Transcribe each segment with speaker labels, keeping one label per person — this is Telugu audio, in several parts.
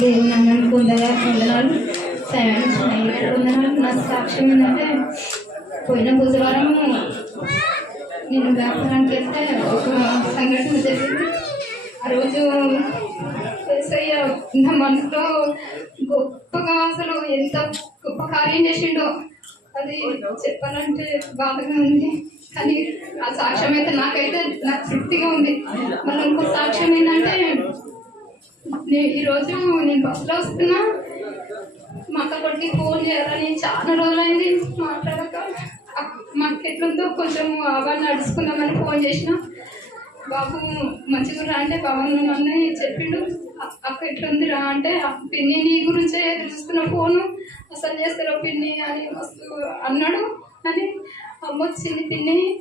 Speaker 1: దేవుని అన్నాను కొందగా వందనాలు వందనాలు నా సాక్ష్యం ఏంటంటే పోయిన బుధవారం నేను వ్యాపారానికి వెళ్తే ఒక సంఘటన జరిగింది ఆ రోజు ఏసయ్య నా మనసులో గొప్పగా అసలు ఎంత గొప్ప కార్యం చేసిండో అది చెప్పాలంటే బాధగా ఉంది కానీ ఆ సాక్ష్యం అయితే నాకైతే నాకు తృప్తిగా ఉంది. మళ్ళీ ఇంకో సాక్ష్యం ఏంటంటే నేను ఈరోజు నేను బస్సులో వస్తున్నా. మా అక్క కొడుకు ఫోన్ చేయాలని చాలా రోజులైంది మాట్లాడక. మాకు ఎట్లుందో కొంచెం అవన్నీ నడుచుకుందామని ఫోన్ చేసిన. బాబు మంచిగా రా అంటే బాబు అన్నయ్య చెప్పిండు. అక్క ఎట్లుంది రా అంటే పిన్ని నీ గురించే చూస్తున్న ఫోను. అసలు చేస్తారో పిన్ని అని మస్తు అన్నాడు. అని అమ్మ వచ్చింది పిన్ని.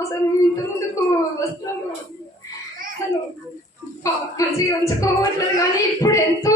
Speaker 1: అసలు ఇంత ముందుకు వస్తున్నాము అసలు పా- మంచిగా ఉంచుకోవట్లేదు కానీ ఇప్పుడు ఎంతో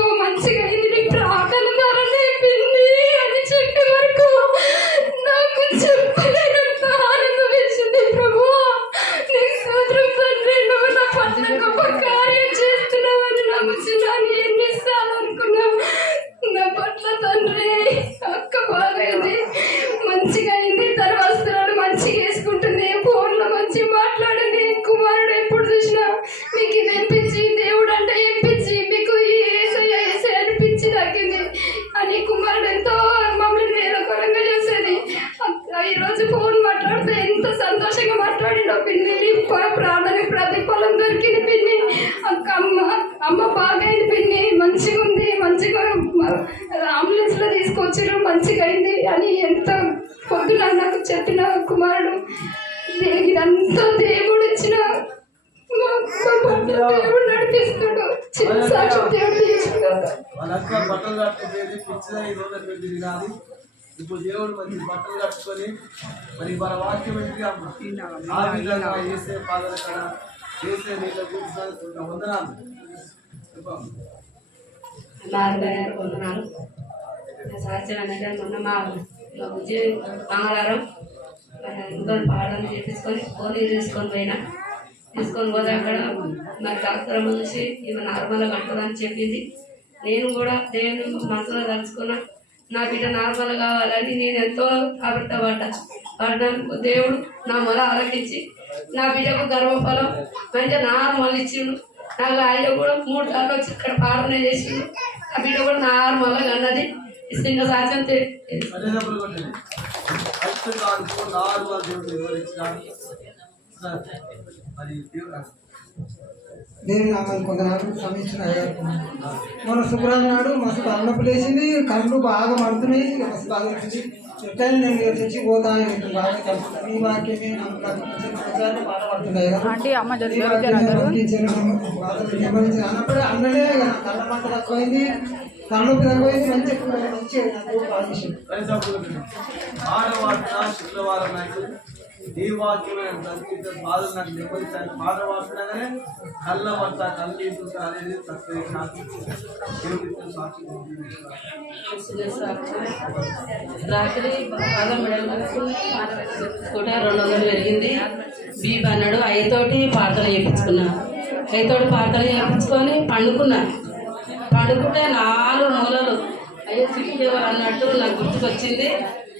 Speaker 1: కుమారుడు. ఇదంతా దేవుడు ఇచ్చిన దేవుడు నడిపిస్తాడు చిన్న సాక్ష్యం దేవుడు
Speaker 2: బట్టలు కట్టుకునేది పిచ్చిదా ఈ రోజు తినాలి ఇప్పుడు దేవుడు మంచి బట్టలు కట్టుకొని మరి మన వాక్యం ఆ విధంగా వేసే పాదల కడ వేసే నీళ్ళ కూర్చొని వందనాలు.
Speaker 3: మొన్న మా మంగళవారం ఇంకొని పాడడం చేపించుకొని పోనీ తీసుకొని పోయినా. తీసుకొని పోతే అక్కడ మరి డాక్టర్ చూసి ఈమె నార్మల్గా కట్టదని చెప్పింది. నేను కూడా దేవుని మనసులో తలుచుకున్నా నా బిడ్డ నార్మల్ కావాలని నేను ఎంతో ఆబట్టపడ్డా పడ్డానికి దేవుడు నా మొర ఆలకించి నా బిడ్డకు గర్వఫలం మంచిగా నార్మల్ ఇచ్చిండు. నాకు ఆయన కూడా మూడు సార్లు వచ్చి ఇక్కడ ప్రార్థన చేసిండు. ఆ బిడ్డ కూడా నార్మల్గా అన్నది ఇస్తున్న సాక్ష్యం తె-
Speaker 2: నాలుగు డబ్బులు కొట్టండి దేవుడు వివరించినాడు మరి నేను
Speaker 4: నాకు కొంతనాడు కొందనాలు శ్రమించిన మన శుక్రవారం నాడు మస్తు తలనొప్పి లేచింది కళ్ళు బాగా మడుతున్నాయి మస్తు బాగా ఎట్లయినా నేను తెచ్చి పోతా ఇక్కడ బాగా కలుపుతాను ఈ వాక్యమే నాకు నాకు బాధపడుతున్నాయి అన్నప్పుడే అన్నడే కళ్ళ మంట తక్కువైంది తలనొప్పి తక్కువైంది నాకు
Speaker 2: శుక్రవారం నాడు ఈ వాక్యమే బాధ నాకు కళ్ళ కళ్ళు అనేది తక్కువ సాక్షి
Speaker 3: రాత్రి బాగా కూడా రెండు వందలు పెరిగింది బీప్ అన్నాడు. ఐతోటి పాటలు చేయించుకున్నా. ఐతోటి పాటలు చేయించుకొని పండుకున్నా. పండుకుంటే నాలుగు మూలలు అయ్యో చిక్కేవారు అన్నట్టు నాకు గుర్తుకొచ్చింది.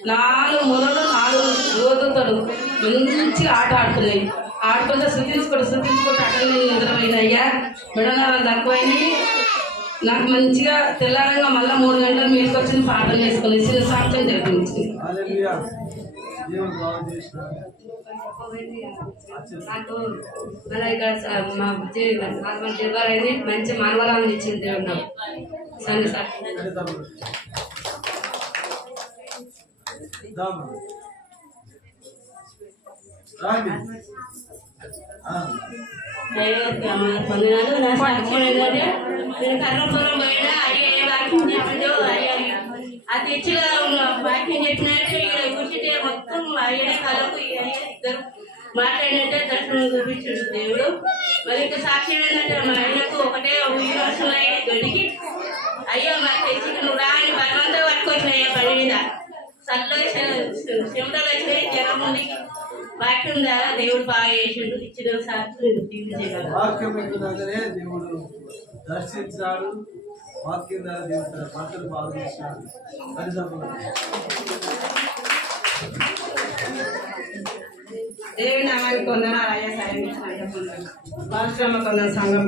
Speaker 3: నాలుగు మూలలు నాలుగు రోజుతడు మంచి ఆట ఆడుతున్నాయి. ఆడుకుంటే శృతించుకుంటూ శృతించుకుంటూ అటల్ నిద్రపోయిన అయ్యా మెడనాలు తక్కువైంది నాకు మంచిగా తెల్లారంగా మళ్ళీ మూడు గంటలు మీకు వచ్చిన పాఠం చేసుకుని చిన్న సాక్ష్యం
Speaker 2: జరిపించింది
Speaker 3: నాకు మళ్ళీ ఇక్కడ మా బుజ్జి డెలివరీ అయింది మంచి మనవరాలను ఇచ్చింది దేవుడు నాకు. సరే
Speaker 2: సార్.
Speaker 3: పొందినాను నా సాక్ష్యం ఏంటంటే నేను కర్రపురం పోయినా వాక్యం ఆ వాక్యం కూర్చుంటే మొత్తం అయ్యనే కలకు మాట్లాడినట్టే దర్శనం చూపించాడు దేవుడు మరి ఇంకా సాక్ష్యం ఏంటంటే మా ఆయనకు ఒకటే ఈ వర్షం గడికి అయ్యో మాకు తెచ్చి నువ్వు రాని అని బలవంతా పట్టుకొచ్చిన మీద. సల్లో వాక్యం ద్వారా దేవుడు బాగా చేసిండు ఇచ్చిన
Speaker 2: దేవుడు దర్శించాడు. వాక్యం ద్వారా దేవుడు భర్తలు బాగా చేసినాడు తల్లిదండ్రులు
Speaker 5: దేవుని నామానికి కొందనాలు అయ్యా సాయం పరిశ్రమ కొందరు సంఘం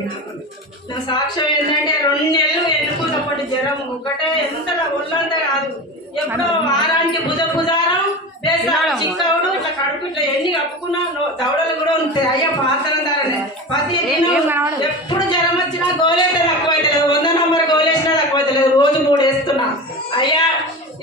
Speaker 5: నా సాక్ష్యం ఏంటంటే రెండు నెలలు ఎన్నుకున్న పాటు జ్వరం ఒకటే ఎంత ఒళ్ళంతా కాదు. ఎప్పుడో వారానికి భుజ భుజారం బేసాలు చిక్కవుడు ఇట్లా కడుపు ఇట్లా ఎన్ని కప్పుకున్నా దవడలు కూడా ఉంటాయి. అయ్యా పాత్రం ధారనే ప్రతి ఎప్పుడు జ్వరం వచ్చినా గోలైతే తక్కువైతే లేదు. వంద నంబర్ గోలేసినా తక్కువైతే లేదు. రోజు మూడు వేస్తున్నా. అయ్యా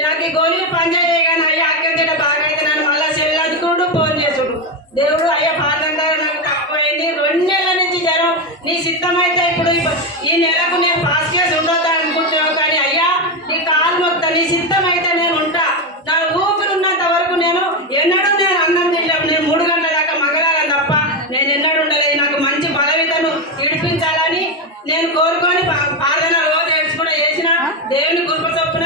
Speaker 5: నాకు ఈ గోళీలు పనిచేయ కానీ అయ్యా అక్కడికి బాగా అయితే నన్ను మళ్ళా చెల్లాదుకుడు ఫోన్ చేసుడు దేవుడు అయ్యా పాత్రం ధార నాకు తక్కువైంది రెండు నెలల నుంచి జ్వరం నీ సిద్ధమైతే ఇప్పుడు ఈ- ఈ నెలకు నేను పాస్ చేసి ఉండొద్దు అనుకుంటున్నావు కానీ అయ్యా నీ కాలు మొత్తం నీ సిద్ధం అయితే నేను ఉంటా నా ఊపిరి ఉన్నంత వరకు నేను ఎన్నడూ నేను అన్నం తింటాను నేను మూడు గంటల దాకా మగరాలను తప్ప నేను ఎన్నడూ ఉండలేదు నాకు మంచి బలవితను ఇడిపించాలని నేను కోరుకొని పా- ప్రార్థన రోజు ఏడ్చుకుంటూ చేసిన దేవుని కృప చొప్పున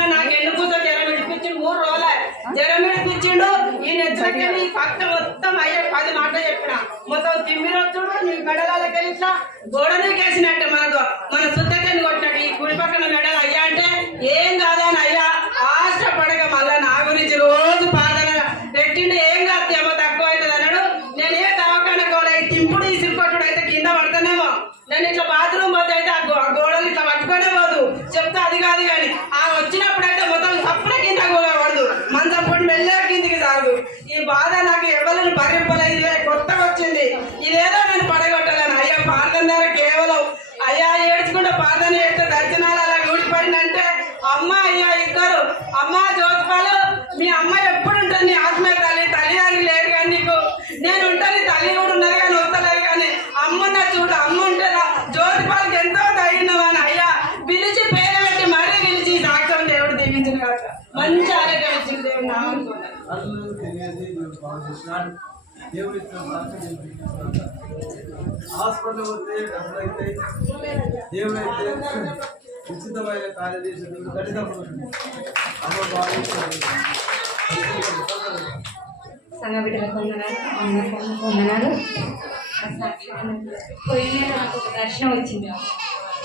Speaker 5: నాకు జ్వరం ఇడిపించిండు మూడు రోజులు జ్వరం ఇడిపించిండు ఈ నెచ్చరికని పక్క మొత్తం అయ్యే పది మాటలు చెప్పిన. మొత్తం తిమ్మిరొచ్చుడు నీ మెడలకి ఇట్లా గోడనే కేసినట్టు మనకు. మన శుద్ధకని కొట్టినట్టు ఈ కుడి పక్కన మెడలు అయ్యా అంటే ఏం కాదని అయ్యా ఆశపడక మళ్ళా నా గురించి రోజు పాదన పెట్టిండు ఏం కాదు ఏమో తక్కువ అవుతుంది అన్నాడు నేను ఏ దవాఖాన గోడ ఈ తింపుడు ఈ సిరికొట్టుడు అయితే కింద పడతానేమో నేను ఇట్లా బాత్రూమ్ పోతే అయితే ఆ గో- ఆ గోడలు ఇట్లా పట్టుకునే పోదు చెప్తే అది కాదు కానీ ఆ వచ్చినప్పుడు అయితే మొత్తం తప్పుడే కింద కూడా పడదు మంచం పొడి మెల్లగా కిందికి సాగు ఈ బాధ నాకు ఎవరిని భరింపలేదు ఇదే కొత్తగా వచ్చింది ఇదేదో నేను పడగొట్టలేను అయ్యా ప్రార్థన ద్వారా కేవలం అయ్యా ఏడ్చుకుంటే ప్రార్థన చేస్తే దర్శనాలు అలా ఊడిపోయిందంటే అమ్మ అయ్యా ఇద్దరు అమ్మ జ్యోతిపాలు మీ అమ్మ ఎప్పుడు ఉంటుంది నీ ఆత్మ తల్లి తల్లిదండ్రులు లేరు కానీ నీకు నేను ఉంటాను తల్లి కూడా ఉన్నది కానీ వస్తలేదు కానీ అమ్మ నా చూడు అమ్మ ఉంటుందా జ్యోతిపాలకి ఎంతో తగినవని అయ్యా పిలిచి పేరు పెట్టి మరీ పిలిచి ఈ సాక్ష్యం దేవుడు దీవించిన కాక మంచి ఆరోగ్యం దేవుడు
Speaker 2: దేవుడు హాస్పిటల్ పోతే డబ్బులు అయితే దేవుడు అయితే ఉచితమైన కార్యం తల్లిదండ్రులు అమ్మ
Speaker 6: సంఘ బిడ్డలకు వందనాలు అమ్మకు వందనాలు పోయిన నాకు ఒక దర్శనం వచ్చింది.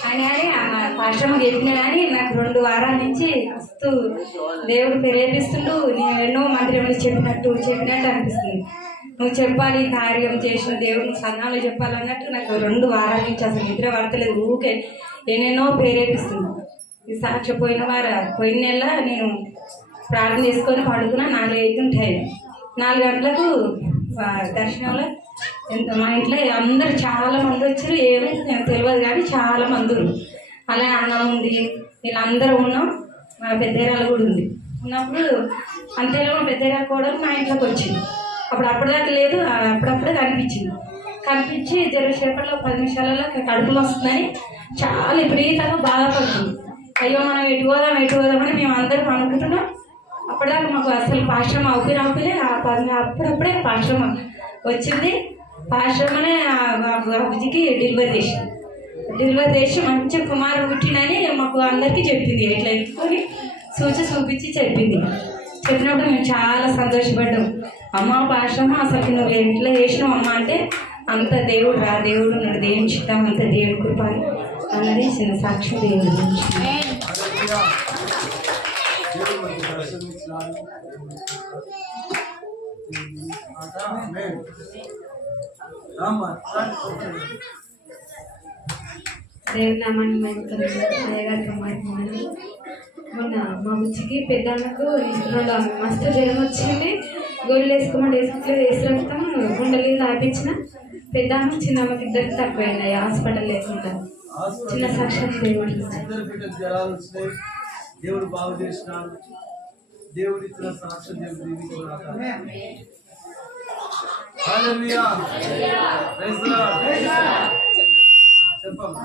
Speaker 6: అని అని ఆ పాశ్రమ కానీ నాకు రెండు వారాల నుంచి వస్తూ దేవుడు ప్రేరేపిస్తుంటూ నేను ఎన్నో మందిరములు చెప్పినట్టు చెప్పినట్టు అనిపిస్తుంది. నువ్వు చెప్పాలి కార్యం చేసిన దేవుడు సంఘాలు చెప్పాలన్నట్టు నాకు రెండు వారాల నుంచి అసలు నిద్ర పడతలేదు. ఊరికే ఎన్నెన్నో ప్రేరేపిస్తుంది. సాక్షి పోయిన వారు పోయిన నెల నేను ప్రార్థన చేసుకొని పడుకున్నా. నాలుగు అవుతుంటాయి నాలుగు గంటలకు దర్శనంలో ఎంత మా ఇంట్లో అందరు చాలా మంది వచ్చారు. ఏమీ తెలియదు కానీ చాలా మంది ఉన్నారు. అలా అన్నం ఉంది. వీళ్ళందరూ ఉన్నాం. మా పెద్దరాలు కూడా ఉంది. ఉన్నప్పుడు అంతేలో మా పెద్దరాలు కూడా మా ఇంట్లోకి వచ్చింది. అప్పుడు అప్పటిదాకా లేదు అప్పుడప్పుడే కనిపించింది. కనిపించి జరసేపట్లో పది నిమిషాలలో కడుపులు వస్తుందని చాలా విపరీతంగా బాధపడుతుంది. అయ్యో మనం ఎటు పోదాం ఎటు పోదామని మేము అందరం అనుకుంటున్నాం. అప్పటిదాకా మాకు అసలు పాశ్రమ అవుపిన అవుపిలే. ఆ అప్పుడప్పుడే పాశ్రమ వచ్చింది. పాశ్రమనే అభిజికి డెలివరీ చేసింది. డెలివరీ చేసి మంచి కుమారు పుట్టినని మాకు అందరికీ చెప్పింది. ఇట్లా ఎత్తుకొని సూచి చూపించి చెప్పింది. చెప్పినప్పుడు మేము చాలా సంతోషపడ్డాం. అమ్మ పాశ్రమ అసలు నువ్వు ఎట్లా చేసినావు అమ్మ అంటే అంత దేవుడు రా దేవుడు ఉన్నాడు. దేవుని చిత్తం అంత దేవుడు కృప అని అన్నది చిన్న సాక్షి దేవుడు. గురించి
Speaker 2: హల్లెలూయా. దేవుడు
Speaker 6: మొన్న మా బుచ్చికి పెద్దన్నకు మస్తు జ్వరం వచ్చింది గోళ్ళు వేసుకోమని వేసుకోలేదు వేసి రక్తం గుండెలు తాపించిన పెద్దమ్మ చిన్నమ్మకి ఇద్దరికి తక్కువైంది హాస్పిటల్ లేకుండా చిన్న సాక్షాత్ దేవుడు
Speaker 2: ఇద్దరు బిడ్డలు జలాలు వచ్చినాయి దేవుడు బాగు చేసినాడు దేవుడు ఇచ్చిన సాక్ష్యం దేవుడు దీవించుకున్నాక హల్లెలూయా. Praise the Lord. చెప్పమ్మా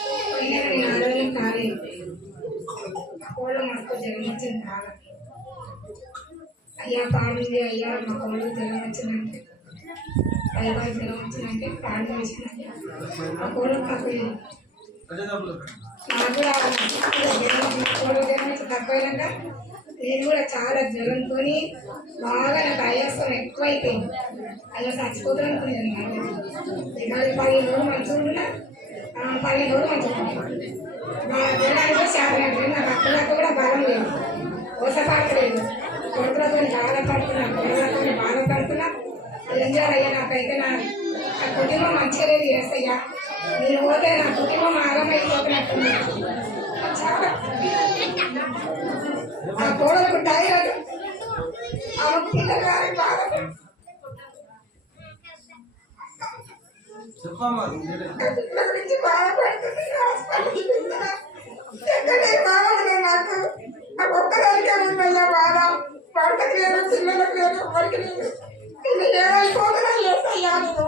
Speaker 6: ఆడవాళ్ళకి ఖాళీ కోళ్ళ మస్తు జ్వరం వచ్చింది బాగా అయ్యా పాడింది అయ్యా మా కోళ్ళు జ్వరం వచ్చిందంటే అయ్యా జ్వరం ప్రార్థన చేసినాక ఆ కోళ్ళు నాకు కోళ్ళు జ్వరం తక్కువైనాక
Speaker 7: నేను కూడా చాలా జ్వరంతో బాగా నాకు ఆయాసం ఎక్కువైపోయింది అలా చచ్చిపోతాను అనుకునేది మరి పదిహేను రోజులు మంచిగా ఉంటున్నా. ఆ, పదిహేను రోజులు మంచిగా ఉంటున్నా. జ్వరానికి శాతం నాకు అక్కడ కూడా బలం లేదు. ఓసపాడలేదు లేదు కుటుంబం మంచిగా లేదు చేస్తయ్యా నేను పోతే నా కుటుంబం ఆగమైపోతున్నట్టుంది చాలా. ఆ కోడలకు టైర్ ఆమె పిల్లలు గారి బాధ.
Speaker 2: చెప్పమ్మా
Speaker 7: పిల్లల గురించి బాధపడుతుంది హాస్పిటల్కి వెళ్తున్నా. ఎక్కడ ఏ బాధ ఉండదు నాకు. నాకు ఒక్కదానికే ఉందయ్యా బాధ. భర్తకు లేదు పిల్లలకు లేదు ఎవరికి లేదు. నేను ఏమైపోతున్నా చేస్తయ్యా నేను.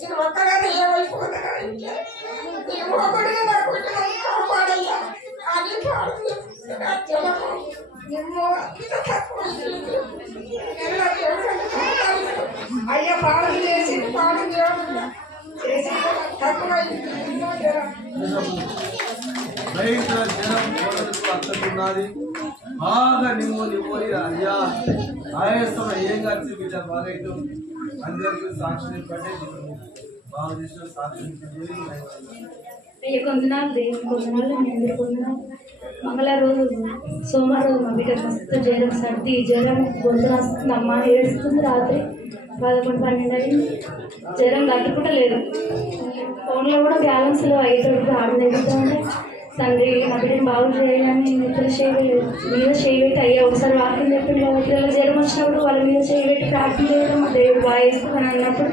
Speaker 7: నేను ఒక్కదాన్ని ఏమైపోతున్నా ఇంకే నీ నా కాపాడయ్యా. అని జనము. ఇంత తక్కువ అయ్యా పాడు చేసి పాడు చేయకుండా చేసి తక్కువైంది. జనం.
Speaker 2: బాగా నిమ్ము నిమ్మని అయ్యా. ఆయాసం ఏం కలిసి బిడ్డ బాగైతే అందరికీ సాక్షి పడే బాగా చేసిన సాక్షి
Speaker 8: అయ్యే కొందనాలు దేవుని కొందనాలు నేను కొందనాలు మంగళ రోజు సోమవారం రోజు మా బిడ్డ మస్తు జ్వరం సర్ది జ్వరం గొంతు వస్తుంది అమ్మ ఏడుస్తుంది రాత్రి పదకొండు పన్నెండు అయింది. జ్వరం తగ్గకుండా లేదు ఫోన్లో కూడా బ్యాలెన్స్లో ఐదు ఆరు దగ్గర తండ్రి మా బిడ్డని బాగు చేయాలని నిద్ర చేయలేదు మీద చేయబెట్టి అయ్యా ఒకసారి వాకింగ్ చెప్పింది మా వాళ్ళ వచ్చినప్పుడు వాళ్ళ మీద చేయబెట్టి ప్రార్థన చేయడం మా దేవుడు బాగా వేసుకుని అన్నప్పుడు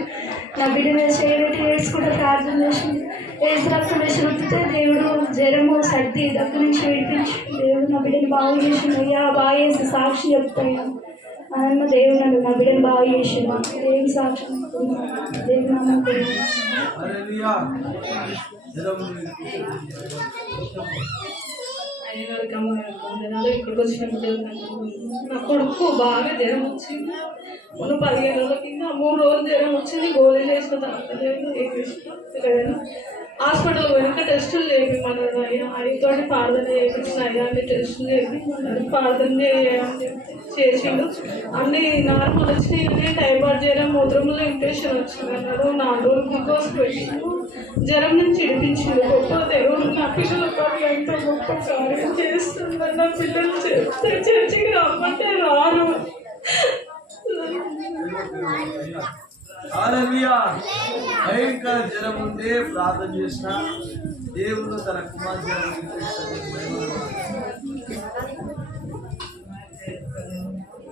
Speaker 8: నా బిడ్డ మీద చేయబెట్టి వేసుకుంటే ప్రార్థన చేసింది వేసి రక్తం వేసి రుద్దితే దేవుడు జ్వరము సర్ది దగ్గర నుంచి విడిపించి దేవుడు నా బిడ్డని బాగా చేసిండు. అయ్యా బాగా చేసి సాక్షి చెప్తాను అన్న దేవుడు నన్ను నా బిడ్డని బాగా చేసిండు. దేవుని సాక్షి దేవుడు నమ్మకం అయ్యగారికి వందనాలు ఇక్కడికి వచ్చినప్పుడు నా కొడుకు బాగా జ్వరం వచ్చింది. మొన్న పదిహేను రోజుల కింద మూడు రోజులు జ్వరం వచ్చింది. గోళీలు వేసిన తర్వాత లేదు. ఏం వేసిన హాస్పిటల్ పోయినాక టెస్టులు లేవి మన అయ్యతో ప్రార్థన చేయించిన అయ్యాన్ని టెస్టులు చేసి ప్రార్థన చేయని చేసిండు. అన్ని నార్మల్ వచ్చినాయి. టైఫాయిడ్ జ్వరం మూత్రంలో ఇన్ఫెక్షన్ వచ్చింది అన్నాడు. నాలుగు రోజులు గ్లూకోజ్ పెట్టిండు జ్వరం నుంచి ఇడిపించిండు గొప్ప దేవుడు నా పిల్లల పట్ల ఎంత గొప్ప కార్యం చేస్తుందని నా పిల్లలు చెప్తే చర్చికి రమ్మంటే రాను
Speaker 2: భయంకర జ్వరం ఉంటే ప్రార్థన చేసిన దేవుడు తన కుమార్
Speaker 9: జ్వరం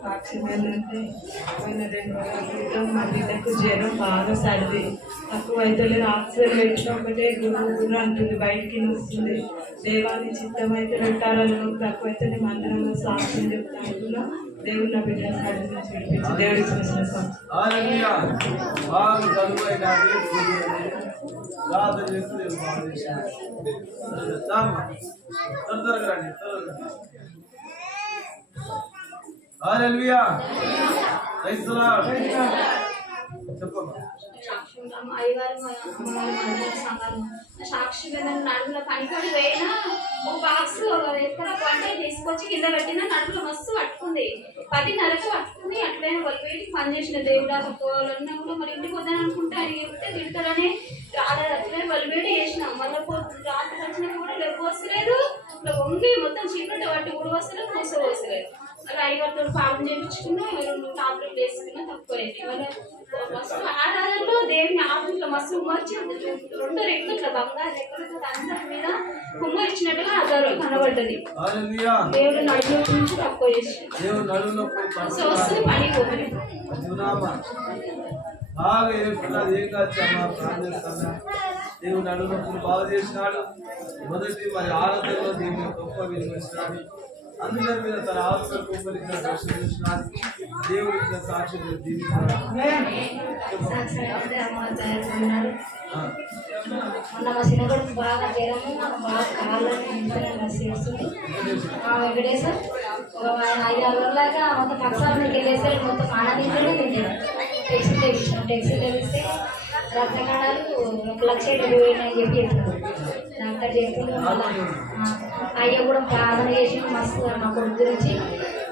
Speaker 9: ఆక్సిజన్ ఏంటంటే మొన్న రెండు రోజుల క్రితం మా బిడ్డకు జ్వరం బాగా సర్ది. తక్కువ అయితే లేదు ఆక్సిజన్ పెట్టిన ఒకటే గురు గురు అంటుంది బయటికి వస్తుంది. దేవాన్ని చిత్తం అయితే పెట్టాలని తక్కువ అయితే మేము అందరం సాక్షి చెప్తాను దేవుడు నా బిడ్డ సర్ది నుంచి విడిపించి దేవుడు ఇచ్చిన సాక్షిగా
Speaker 2: హల్లెలూయా బాగా చదువైన
Speaker 8: పోయినా బాక్స్ ఎక్కడ పంటే తీసుకొచ్చి కింద పెట్టిన నడుపులో మస్తు పట్టుకుంది పదిన్నరకు పట్టుకుంది అట్లనే వాళ్ళు పని చేసిన దేవుడు పోవాలన్నా కూడా మరి ఇంటికి వద్దాను అనుకుంటే ఆయన చెప్తే తిడతారని రాలేదు అట్లనే వాళ్ళు చేసినాం మళ్ళీ రాత్రి వచ్చినా కూడా లేపు వస్తలేదు ఇట్లా వంగి మొత్తం చీకటి పట్టి కూడా వస్తలేదు మూస వస్తలేదు అయ్యగారితో పాపం చేయించుకున్నా రెండు టాబ్లెట్లు వేసుకున్నా తక్కువైంది. ఇవాళ మస్తు ఆరాధనలో దేవుని ఆత్మలో మస్తు రెండు రెక్కలు బంగారు రెక్కలతో అందరి మీద అదరు కనబడ్డది. దేవుడు నడుము నుంచి తక్కువ చేసి సో వస్తుంది
Speaker 2: బాగా ఏం ప్రార్థిస్తాను దేవుడు బాగా చేసినాడు. మొదటి మరి ఆరాధనలో దేవుని గొప్ప వినిపిస్తున్నాడు అందరి మీద తన ఆత్మ కుమ్మరించిన దర్శనం దేవుడి ఇచ్చిన సాక్షి
Speaker 8: మొన్న మా బాగా జ్వరము నాకు బాగా కాళ్ళని ఇంతగా చేస్తుంది మా వెంకటేశ్వర్ ఒక ఐదు ఆరు మొత్తం పక్షాలు మీకు వెళ్ళేసరి మొత్తం ఆనందించడం తింటాను టెక్సీ తెప్పించాను ఒక లక్ష డెలివరీ అని చెప్పి చెప్పారు డాక్టర్ అయ్య కూడా ప్రార్థన చేసి మస్తు మా కొడుకు గురించి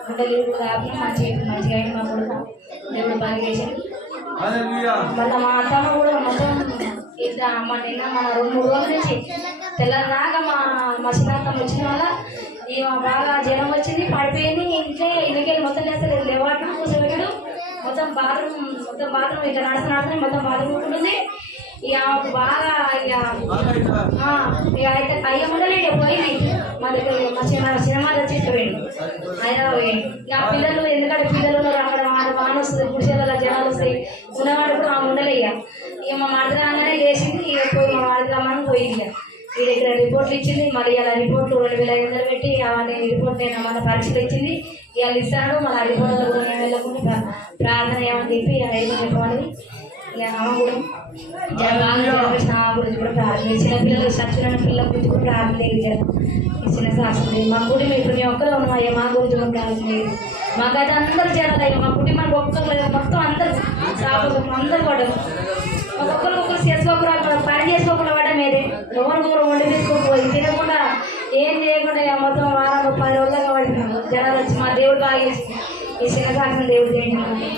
Speaker 10: గుడ్డలు కూడా ఆపిన మంచిగా మంచిగా అయింది మా కొడుకు. దేవుడు బాగా చేసింది మళ్ళీ మా అత్తమ్మ కూడా మొత్తం ఇట్లా మా నిన్న మన రెండు మూడు రోజుల నుంచి తెల్లదాకా మా మా చిన్నత్తమ్మ వచ్చిన వల్ల ఈ బాగా జ్వరం వచ్చింది పడిపోయింది. ఇంట్లో ఇంటికెళ్ళి మొత్తం లేస్తారు లేవాటం కూర్చోబెట్టడు. మొత్తం బాత్రూమ్ మొత్తం బాత్రూమ్ ఇట్లా నడుస్తూ నడుస్తుంది మొత్తం బాత్రూమ్ ఉంటుంది ఇక బాగా ఇక ఇక అయితే అయ్య ఉండలేడు పోయింది మా దగ్గర మా సినిమా సినిమా తెచ్చేసుకోండి హైదరాబాద్ పోయింది ఇక ఆ పిల్లలు ఎందుకంటే పిల్లలు ఉన్నారు అక్కడ మాట బాగా వస్తుంది గుడిసెల జనాలు వస్తాయి ఉన్నవాడు కూడా ఆమె ఉండలే ఇక ఇక మా మాటరాగానే చేసింది ఇక పోయి మా మాటరామని పోయింది ఇక. వీళ్ళ ఇక్కడ రిపోర్ట్లు ఇచ్చింది మళ్ళీ ఇలా రిపోర్ట్లు రెండు వేల ఐదు వందలు పెట్టి అవన్నీ రిపోర్ట్ నేను మన పరీక్షలు ఇచ్చింది. ఇవాళ ఇస్తాడు మళ్ళీ రిపోర్ట్లు కూడా నేను వెళ్ళకుండా ప్రార్థన ఏమని చెప్పి ఇక రైతు ఇక ఆమె కూడా గురించి కూడా ప్రార్థన చిన్న పిల్లలు చచ్చిన పిల్లల గురించి కూడా ప్రార్థన లేదు ఈ చిన్న మా కుటుంబం ఇప్పుడు మేము ఒక్కరే ఉన్నాం అయ్యా మా గురించి కూడా ప్రార్థన లేదు. మాకైతే అందరూ చేరాలి అయ్యా మా కుటుంబానికి ఒక్కరు మొత్తం అందరు సాగు అందరు పడరు ఒక్కొక్కరు ఒక్కరు చేసుకోకుండా పని చేసుకోకుండా పడ్డా మీదే ఎవరు వండి తీసుకోకపోయి తినకుండా ఏం చేయకుండా ఇక మొత్తం వారాలు పది రోజులుగా పడుతున్నాము జనాలు వచ్చి మా దేవుడు బాగా ఈ చిన్న సాక్షి దేవుడు చేయండి.